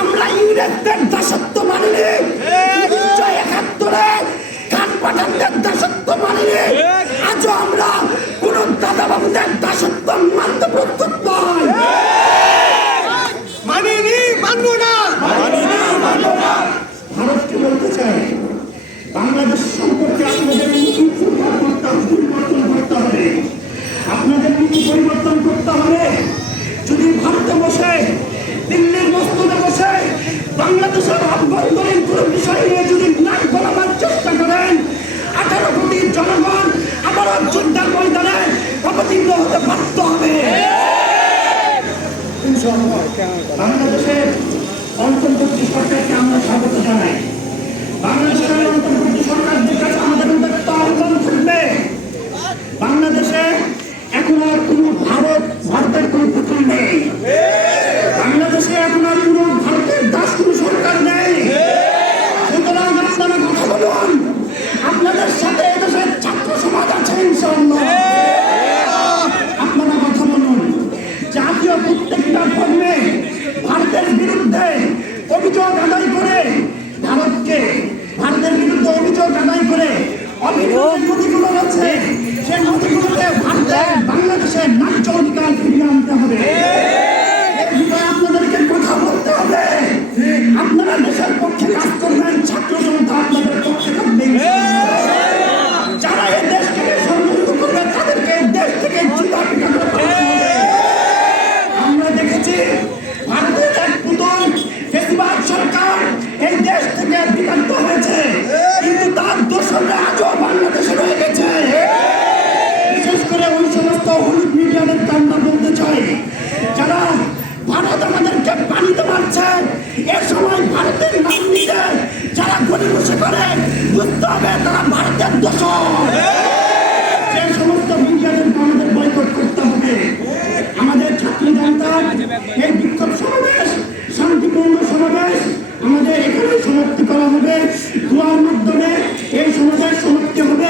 আমরা ইংরেজদের দাসত্ব মানিনি, 1971-এ খান পাঠানদের দাসত্ব মানিনি। আজও আমরা কোন দাদা বাবুদের দাসত্ব মানতে প্রস্তুত নয়। মানিনি, মানবো না। ভারতকে বলতে চাই, বাংলাদেশ সম্পর্কে আপনাদের নীতি পরিবর্তন করতে হবে। আপনাদের নীতি পরিবর্তন করতে হবে। যদি ভারতে বসে, দিল্লির মসজিদে বসে বাংলাদেশের অভ্যন্তরীণ কোনো বিষয় নিয়ে যদি নাক গলাবার চেষ্টা করেন, 18 কোটি জনগণ আবারও যুদ্ধের ময়দানে অবতীর্ণ হতে বাধ্য হবে। বাংলাদেশের অন্তর্বর্তী সরকারকে আমরা স্বাগত জানাই। বাংলাদেশের অন্তর্বর্তী সরকারদের কাছে আমাদের উদ্যোক্ত আহ্বান থাকবে, বাংলাদেশে এখন আর কোনো ভারতের কোনো পুতুল নেই। বাংলাদেশে এখন আর কোনো ভারতের দাস কোনো সরকার নেই। সুতরাং আপনারা কথা বলুন, আপনাদের সাথে এদেশের ছাত্র সমাজ আছে ইনশাআল্লাহ। আপনারা কথা বলুন, জাতীয় প্রত্যেকটা ফর্মে ভারতের বিরুদ্ধে অভিযোগ আদায় করে, ভারতের বিরুদ্ধে অভিযোগ আদায় করে অভিযোগের নথিগুলো আছে, সেই নথিগুলোতে বাংলাদেশের ন্যায্য অধিকার ফিরিয়ে আনতে হবে। এই বিষয়ে আপনাদেরকে কথা বলতে হবে। আপনারা দেশের পক্ষে কাজ করবেন, ছাত্র জনতা আপনাদের পক্ষে থাকবে। যারা এই দেশকে ষড়যন্ত্র করবে তাদেরকে দেশ থেকে চিতাপিটা করতে হবে। আমরা দেখেছি ভারতের এক পুতুল ফেসিবাদ সরকার এই দেশ থেকে বিতাড়িত হয়েছে, কিন্তু তার দোষরা আজও বাংলাদেশে রয়ে গেছে। বিশেষ করে ওই সমস্ত হলুদ মিডিয়াদের আমরা বলতে চাই, যারা ভারত আমাদেরকে পানিতে মারছে, এ সময় ভারতের নাম নিতে যারা গড়িমসি করে, বুঝতে হবে তারা ভারতের দোষর। যে সমস্ত মিডিয়াদেরকে আমাদের বয়কট করতে হবে। আমাদের ছাত্র জনতা এই বিক্ষোভ সমাবেশ, শান্তিপূর্ণ সমাবেশ আমাদের এখানে সমাপ্তি করা হবে। দোয়ার মাধ্যমে এই সমাবেশ সমাপ্তি হবে।